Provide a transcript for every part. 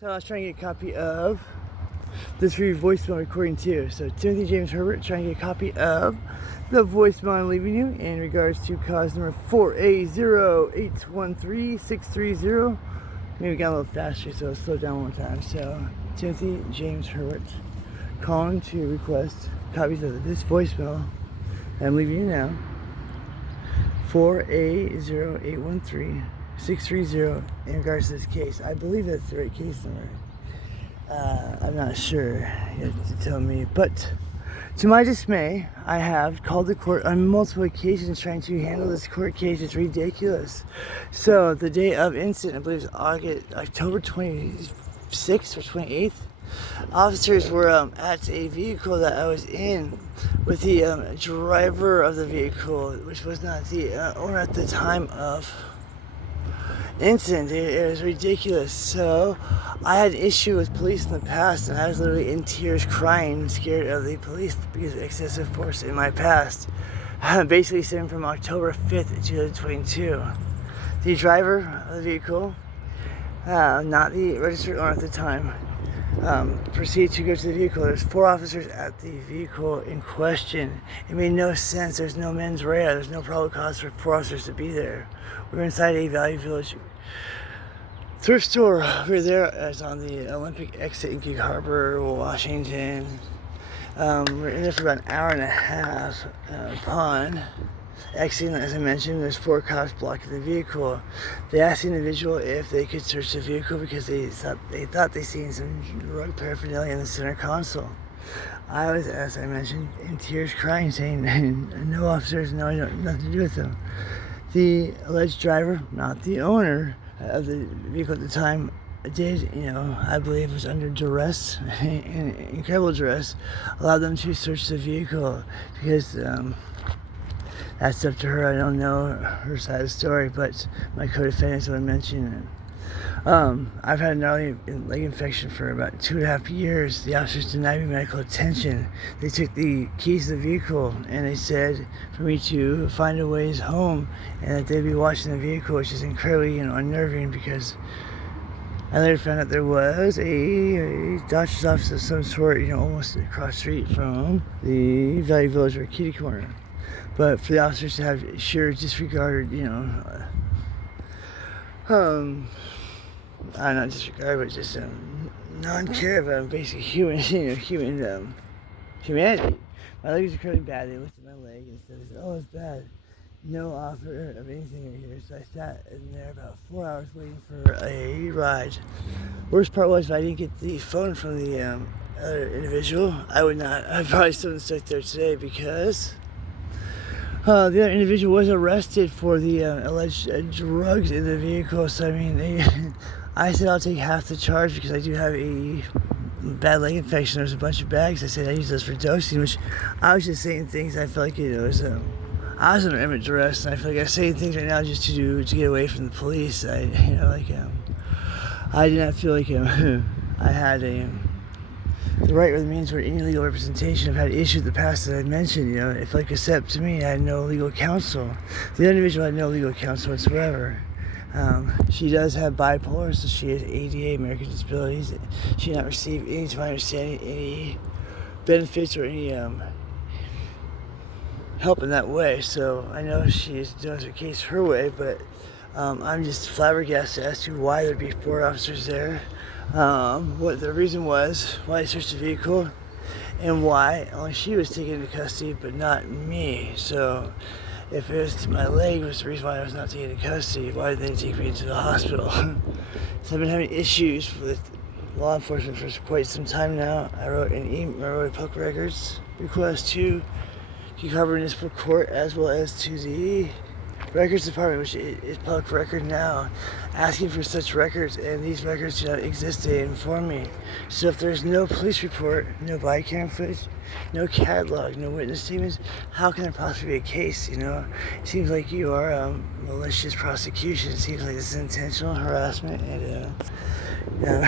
So I was trying to get a copy of this for your voicemail recording too. So Timothy James Herbert trying to get a copy of the voicemail I'm leaving you in regards to cause number 4A0813-630. Maybe got a little faster, so I'll slow down one time. So Timothy James Herbert calling to request copies of this voicemail I'm leaving you now. 4A0813-630 in regards to this case. I believe that's the right case number. I'm not sure. You have to tell me. But to my dismay, I have called the court on multiple occasions trying to handle this court case. It's ridiculous. So the day of incident, I believe it's October 26th or 28th, officers were at a vehicle that I was in with the driver of the vehicle, which was not the owner at the time of incident. It was ridiculous. So I had an issue with police in the past, and I was literally in tears crying, scared of the police because of excessive force in my past. Basically stemming from October 5th, 2022. The driver of the vehicle, not the registered owner at the time, proceeded to go to the vehicle. There's 4 officers at the vehicle in question. It made no sense. There's no mens rea. There's no probable cause for 4 officers to be there. We're inside a Value Village thrift store. We were there as on the Olympic exit in Gig Harbor, Washington. We're in there for about an hour and a half. Upon exiting, as I mentioned, there's 4 cops blocking the vehicle. They asked the individual if they could search the vehicle because they thought they seen some drug paraphernalia in the center console. I was, as I mentioned, in tears crying, saying, no officers, no, I don't, nothing to do with them. The alleged driver, not the owner of the vehicle at the time, did, I believe was under duress, incredible duress, allowed them to search the vehicle because that's up to her. I don't know her side of the story, but my co-defendants would mention it. I've had a gnarly leg infection for about 2.5 years. The officers denied me medical attention. They took the keys to the vehicle and they said for me to find a ways home and that they'd be watching the vehicle, which is incredibly, unnerving because I later found out there was a doctor's office of some sort, almost across the street from the Value Village or Kitty Corner. But for the officers to have sure disregarded, not disregard, but just non-care of basic humanity. My leg was incredibly bad. They looked at my leg and said, "Oh, it's bad." No offer of anything right here. So I sat in there about 4 hours waiting for a ride. Worst part was if I didn't get the phone from the other individual, I'd probably still been stuck there today because the other individual was arrested for the alleged drugs in the vehicle. So, I said I'll take half the charge because I do have a bad leg infection. There's a bunch of bags. I said I use those for dosing, which I was just saying things. I felt like, I was under imminent duress, and I feel like I'm saying things right now just to get away from the police. I did not feel like I had the right or the means for any legal representation. I've had issues in the past that I mentioned. If like it's up to me, I had no legal counsel. The individual had no legal counsel whatsoever. She does have bipolar, so she has ADA, American Disabilities. She did not receive any, to my understanding, any benefits or any help in that way. So I know she is doing her case her way, but I'm just flabbergasted as to why there'd be 4 officers there. What the reason was, why they searched the vehicle, and why only she was taken into custody, but not me. So, if it was my leg was the reason why I was not taken into custody, why did they take me to the hospital? So I've been having issues with law enforcement for quite some time now. I wrote a public records request to Gig Harbor Municipal Court as well as to the Records Department, which is public record now, asking for such records, and these records do not exist. They inform me. So if there's no police report, no body cam footage, no catalog, no witness statements, how can there possibly be a case? It seems like you are malicious prosecution. It seems like this is intentional harassment and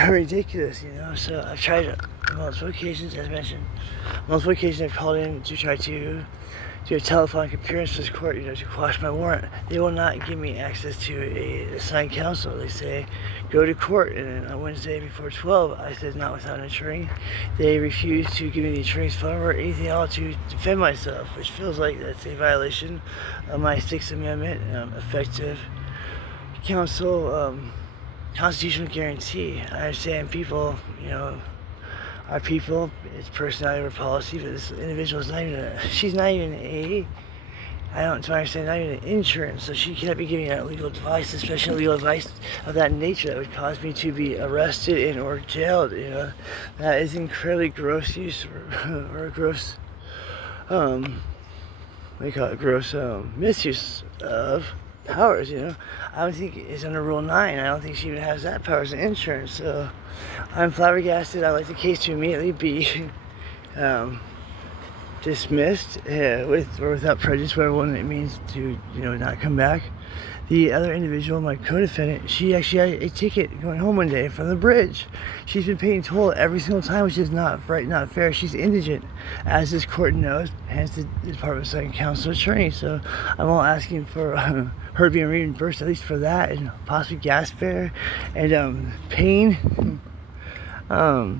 ridiculous. So I've tried on multiple occasions, as mentioned, I've called in to try to do a telephonic appearance to this court, to quash my warrant. They will not give me access to a assigned counsel. They say, go to court. And then on Wednesday before 12, I said, not without an attorney. They refused to give me the attorney's phone number or anything else to defend myself, which feels like that's a violation of my Sixth Amendment, effective counsel, constitutional guarantee. I understand people, our people, it's personality or policy, but this individual is not even she's not even to my understanding, not even an insurance, so she cannot be giving out legal advice, especially legal advice of that nature that would cause me to be arrested and or jailed. That is incredibly gross use or gross, gross misuse of powers. I don't think it's under Rule 9. I don't think she even has that power as an insurance. So I'm flabbergasted. I'd like the case to immediately be dismissed with or without prejudice, whatever one it means to not come back. The other individual, my co-defendant, she actually had a ticket going home one day from the bridge. She's been paying toll every single time, which is not right, not fair. She's indigent, as this court knows, hence the Department of Second Counsel attorney. So I'm all asking for her being reimbursed at least for that, and possibly gas fare and pain. I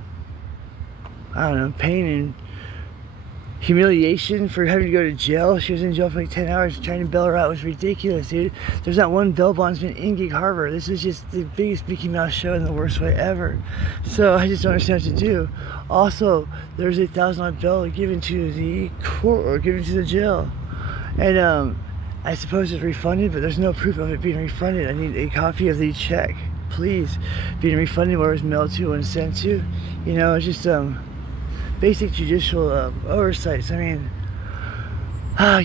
don't know, pain and humiliation for having to go to jail. She was in jail for like 10 hours. Trying to bail her out was ridiculous, dude. There's not one bail bondsman in Gig Harbor. This is just the biggest Mickey Mouse show in the worst way ever. So I just don't understand what to do. Also, there's a $1,000 bill given to the court or given to the jail, and I suppose it's refunded, but there's no proof of it being refunded. I need a copy of the check, please, being refunded where it was mailed to and sent to. It's just basic judicial oversights. I mean,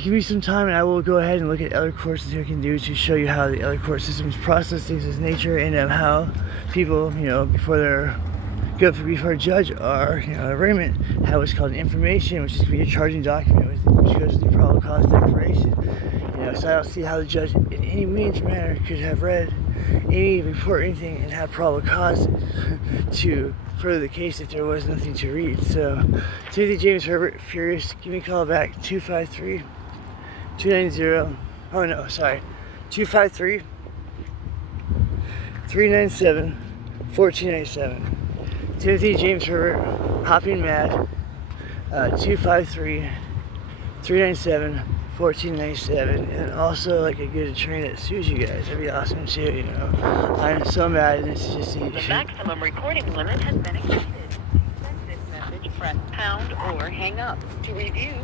give me some time and I will go ahead and look at other courts and see what I can do to show you how the other court systems process things as nature, and how people, before a judge are, arraignment, have what's called an information, which is going to be a charging document, which goes with the probable cause declaration. So I don't see how the judge in any means or manner could have read any report or anything and have probable cause to further the case if there was nothing to read. So, Timothy James Herbert, furious, give me a call back, 253-290, 253-397-1497. Timothy James Herbert, hopping mad, 253-397-1497, and also like a good attorney that sues you guys. That'd be awesome too. I'm so mad, and it's just the maximum recording limit has been exceeded. To send this message, press pound or hang up. To review,